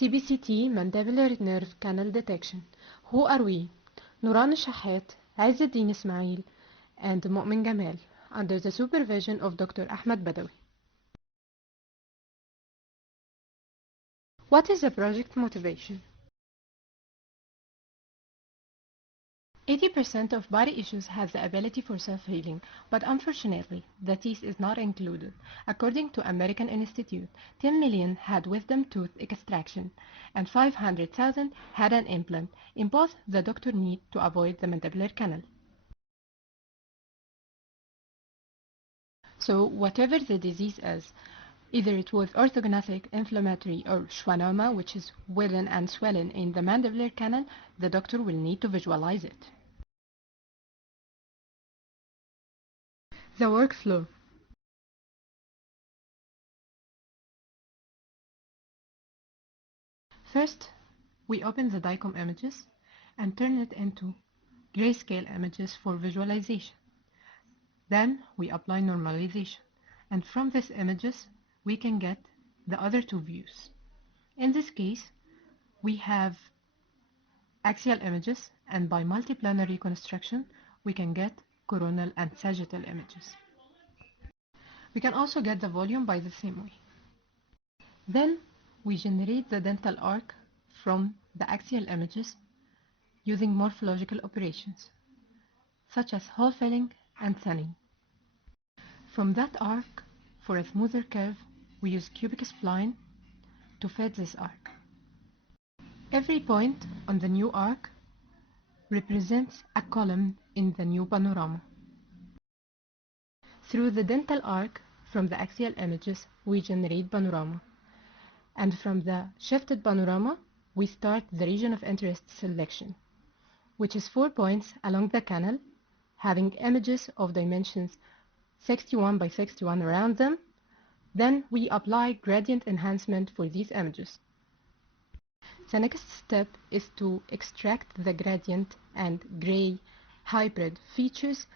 CBCT Mandibular Nerve Canal Detection. Who are we? نوران الشحات, عز الدين إسماعيل, and مؤمن جمال, under the supervision of Dr. Ahmed Badawi. What is the project motivation? 80% of body issues have the ability for self-healing, but unfortunately, the teeth is not included. According to American Institute, 10 million had wisdom tooth extraction, and 500,000 had an implant. In both, the doctor need to avoid the mandibular canal. So, whatever the disease is, either it was orthognathic, inflammatory, or schwannoma, which is swollen and swelling in the mandibular canal, the doctor will need to visualize it. The workflow. First, we open the DICOM images and turn it into grayscale images for visualization. Then we apply normalization, and from these images we can get the other two views. In this case, we have axial images, and by multiplanar reconstruction we can get coronal and sagittal images. We can also get the volume by the same way. Then we generate the dental arc from the axial images using morphological operations, such as hole filling and thinning. From that arc, for a smoother curve, we use cubic spline to fit this arc. Every point on the new arc represents a column in the new panorama. Through the dental arc from the axial images, we generate panorama. And from the shifted panorama, we start the region of interest selection, which is 4 points along the canal, having images of dimensions 61 by 61 around them. Then we apply gradient enhancement for these images. The next step is to extract the gradient and gray hybrid features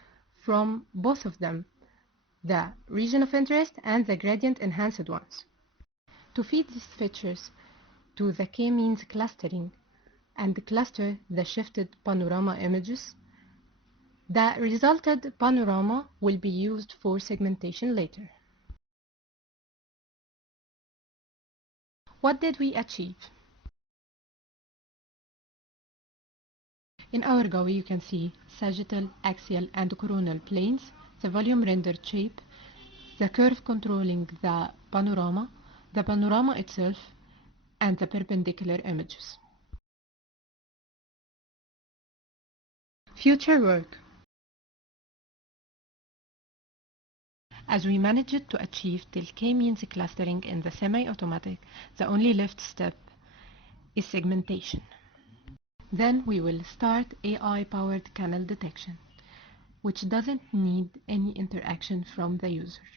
from both of them, the region of interest and the gradient enhanced ones. To feed these features to the k-means clustering and cluster the shifted panorama images, the resulted panorama will be used for segmentation later. What did we achieve? In our GUI, you can see sagittal, axial, and coronal planes, the volume rendered shape, the curve controlling the panorama itself, and the perpendicular images. Future work. As we managed to achieve till k-means clustering in the semi-automatic, the only left step is segmentation. Then we will start AI-powered canal detection, which doesn't need any interaction from the user.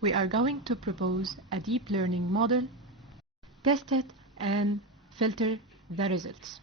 We are going to propose a deep learning model, test it, and filter the results.